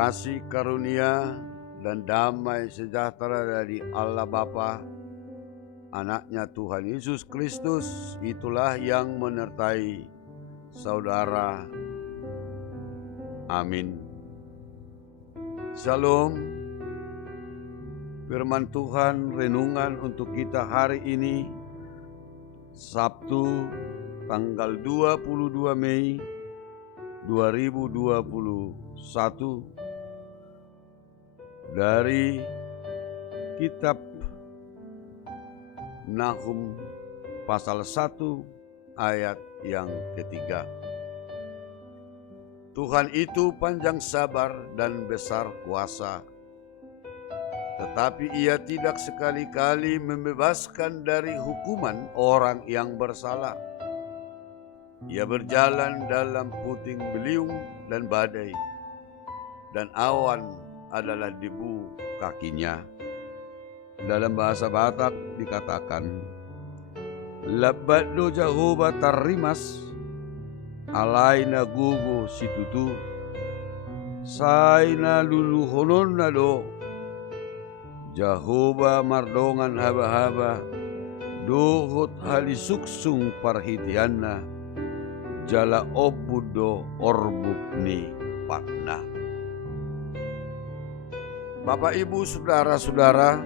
kasih karunia dan damai sejahtera dari Allah Bapa, Anaknya Tuhan Yesus Kristus, itulah yang menyertai saudara. Amin. Shalom. Firman Tuhan renungan untuk kita hari ini, Sabtu tanggal 22 Mei 2021, dari kitab Nahum pasal 1 ayat yang ketiga. Tuhan itu panjang sabar dan besar kuasa, tetapi Ia tidak sekali-kali membebaskan dari hukuman orang yang bersalah. Ia berjalan dalam puting beliung dan badai, dan awan adalah debu kakinya. Dalam bahasa Batak dikatakan, Labad do Jehovah tarimas, alaina gugu situtu, saina luluhonon na do, Jehovah mardongan haba-haba, dohot halisuksung parhitianna, jala obudo orbukni patna. Bapak, Ibu, saudara-saudara,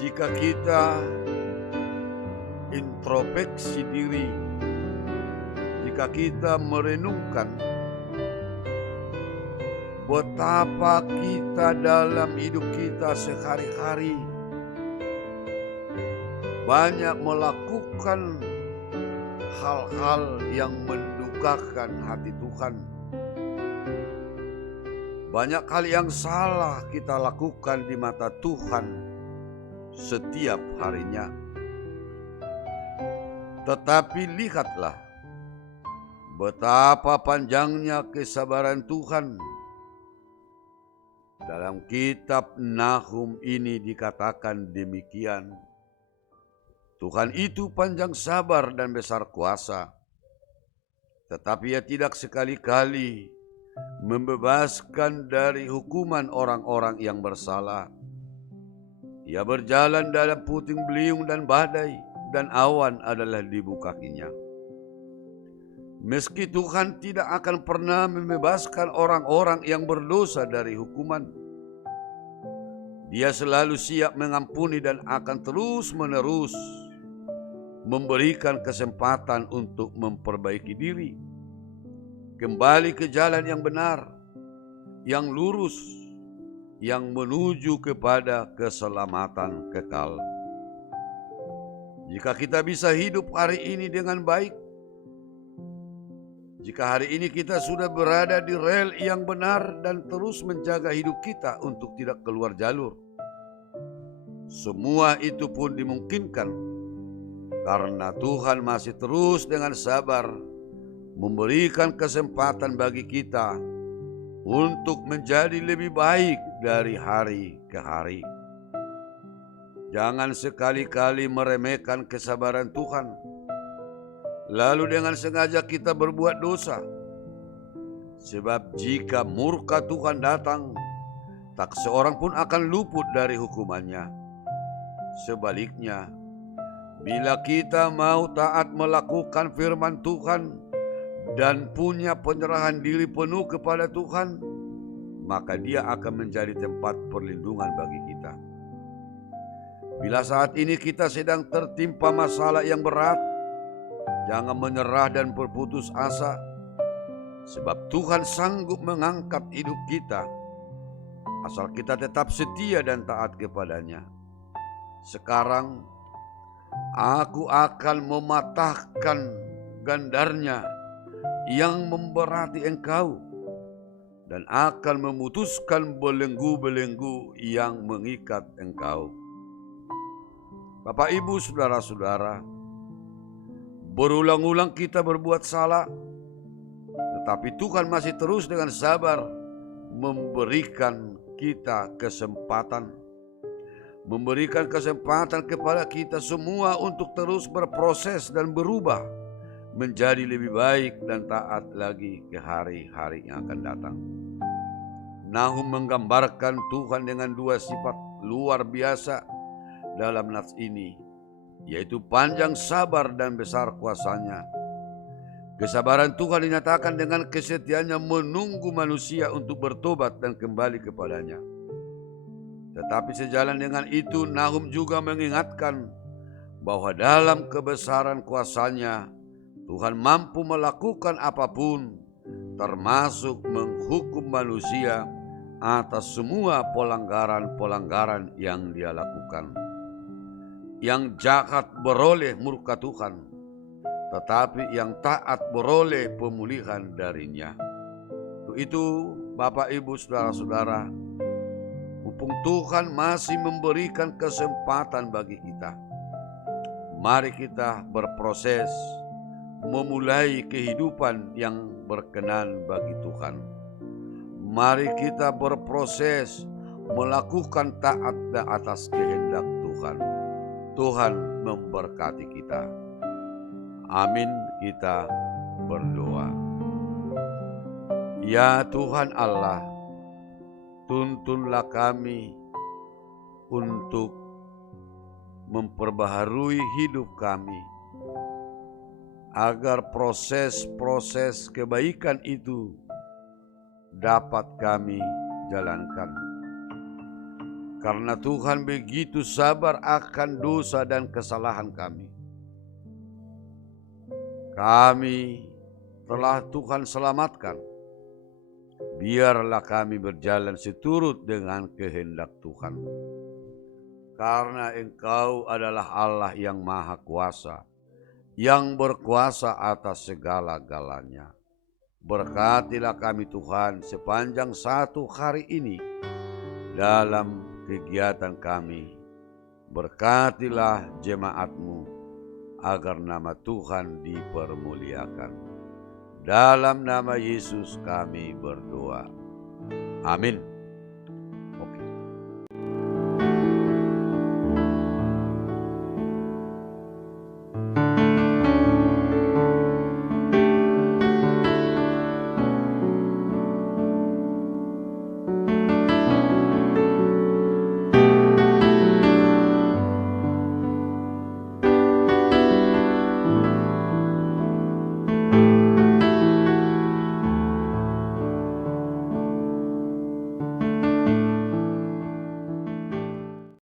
jika kita introspeksi diri, jika kita merenungkan betapa kita dalam hidup kita sehari-hari banyak melakukan hal-hal yang mendukakan hati Tuhan. Banyak hal yang salah kita lakukan di mata Tuhan setiap harinya. Tetapi lihatlah betapa panjangnya kesabaran Tuhan. Dalam kitab Nahum ini dikatakan demikian. Tuhan itu panjang sabar dan besar kuasa, tetapi Ia tidak sekali-kali membebaskan dari hukuman orang-orang yang bersalah. Ia berjalan dalam puting beliung dan badai, dan awan adalah debu kakinya. Meski Tuhan tidak akan pernah membebaskan orang-orang yang berdosa dari hukuman, Dia selalu siap mengampuni dan akan terus-menerus memberikan kesempatan untuk memperbaiki diri, kembali ke jalan yang benar, yang lurus, yang menuju kepada keselamatan kekal. Jika kita bisa hidup hari ini dengan baik, jika hari ini kita sudah berada di rel yang benar dan terus menjaga hidup kita untuk tidak keluar jalur, semua itu pun dimungkinkan karena Tuhan masih terus dengan sabar memberikan kesempatan bagi kita untuk menjadi lebih baik dari hari ke hari. Jangan sekali-kali meremehkan kesabaran Tuhan, lalu dengan sengaja kita berbuat dosa. Sebab jika murka Tuhan datang, tak seorang pun akan luput dari hukumannya. Sebaliknya, bila kita mau taat melakukan firman Tuhan dan punya penyerahan diri penuh kepada Tuhan, maka Dia akan menjadi tempat perlindungan bagi kita. Bila saat ini kita sedang tertimpa masalah yang berat, jangan menyerah dan berputus asa, sebab Tuhan sanggup mengangkat hidup kita, asal kita tetap setia dan taat kepadanya. Sekarang, aku akan mematahkan gandarnya yang memberati engkau, dan akan memutuskan belenggu-belenggu yang mengikat engkau. Bapak, Ibu, saudara-saudara, berulang-ulang kita berbuat salah, tetapi Tuhan masih terus dengan sabar memberikan kita kesempatan, memberikan kesempatan kepada kita semua untuk terus berproses dan berubah menjadi lebih baik dan taat lagi ke hari-hari yang akan datang. Nahum menggambarkan Tuhan dengan dua sifat luar biasa dalam nats ini, yaitu panjang sabar dan besar kuasanya. Kesabaran Tuhan dinyatakan dengan kesetiaannya menunggu manusia untuk bertobat dan kembali kepadanya. Tetapi sejalan dengan itu, Nahum juga mengingatkan bahwa dalam kebesaran kuasanya, Tuhan mampu melakukan apapun, termasuk menghukum manusia atas semua pelanggaran-pelanggaran yang dia lakukan. Yang jahat beroleh murka Tuhan, tetapi yang taat beroleh pemulihan darinya. Untuk itu, Bapak, Ibu, Saudara-saudara, mumpung Tuhan masih memberikan kesempatan bagi kita, mari kita berproses memulai kehidupan yang berkenan bagi Tuhan. Mari kita berproses melakukan taat atas kehendak Tuhan. Tuhan memberkati kita. Amin. Kita berdoa. Ya Tuhan Allah, tuntunlah kami untuk memperbaharui hidup kami, agar proses-proses kebaikan itu dapat kami jalankan. Karena Tuhan begitu sabar akan dosa dan kesalahan kami. Kami telah Tuhan selamatkan. Biarlah kami berjalan seturut dengan kehendak Tuhan. Karena Engkau adalah Allah yang Maha Kuasa, yang berkuasa atas segala-galanya. Berkatilah kami Tuhan sepanjang satu hari ini dalam kegiatan kami. Berkatilah jemaat-Mu agar nama Tuhan dipermuliakan. Dalam nama Yesus kami berdoa. Amin.